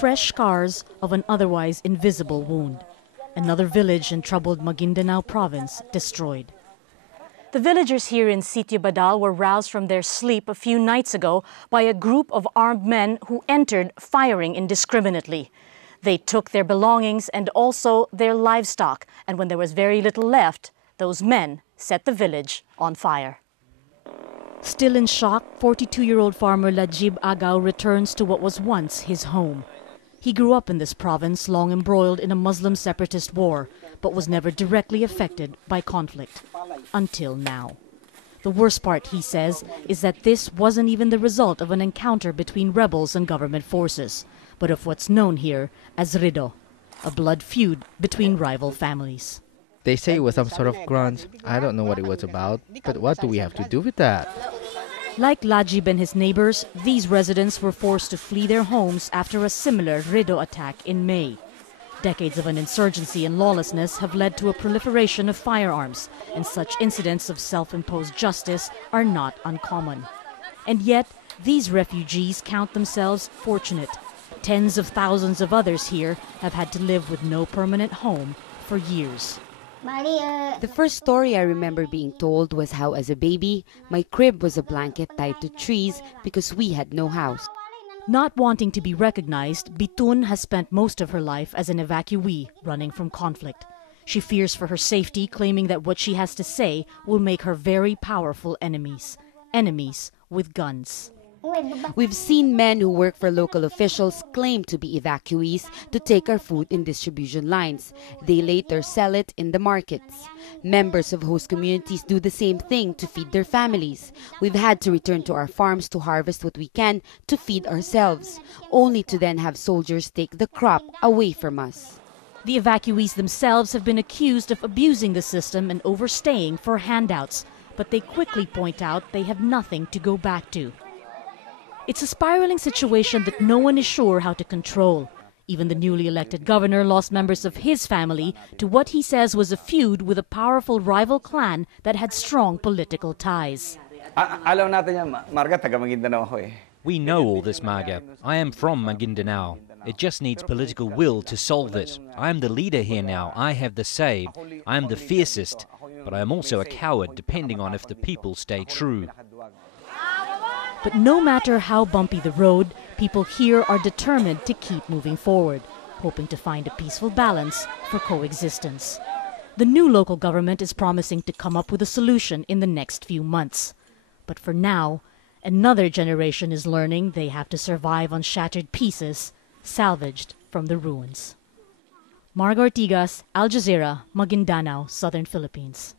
fresh scars of an otherwise invisible wound. Another village in troubled Maguindanao province destroyed. The villagers here in Sitio Badal were roused from their sleep a few nights ago by a group of armed men who entered firing indiscriminately. They took their belongings and also their livestock, and when there was very little left, those men set the village on fire. Still in shock, 42-year-old farmer Lajib Agaw returns to what was once his home. He grew up in this province, long embroiled in a Muslim separatist war, but was never directly affected by conflict. Until now. The worst part, he says, is that this wasn't even the result of an encounter between rebels and government forces, but of what's known here as rido, a blood feud between rival families. They say it was some sort of grunt. I don't know what it was about, but what do we have to do with that? Like Lajib and his neighbors, these residents were forced to flee their homes after a similar rido attack in May. Decades of an insurgency and lawlessness have led to a proliferation of firearms, and such incidents of self-imposed justice are not uncommon. And yet, these refugees count themselves fortunate. Tens of thousands of others here have had to live with no permanent home for years. The first story I remember being told was how, as a baby, my crib was a blanket tied to trees because we had no house. Not wanting to be recognized, Bitun has spent most of her life as an evacuee running from conflict. She fears for her safety, claiming that what she has to say will make her very powerful enemies. Enemies with guns. We've seen men who work for local officials claim to be evacuees to take our food in distribution lines. They later sell it in the markets. Members of host communities do the same thing to feed their families. We've had to return to our farms to harvest what we can to feed ourselves, only to then have soldiers take the crop away from us. The evacuees themselves have been accused of abusing the system and overstaying for handouts, but they quickly point out they have nothing to go back to. It's a spiraling situation that no one is sure how to control. Even the newly elected governor lost members of his family to what he says was a feud with a powerful rival clan that had strong political ties. We know all this, Marga. I am from Maguindanao. It just needs political will to solve it. I am the leader here now. I have the say. I am the fiercest, but I am also a coward, depending on if the people stay true. But no matter how bumpy the road, people here are determined to keep moving forward, hoping to find a peaceful balance for coexistence. The new local government is promising to come up with a solution in the next few months. But for now, another generation is learning they have to survive on shattered pieces, salvaged from the ruins. Marga, Ortigas, Jazeera, Maguindanao, Southern Philippines.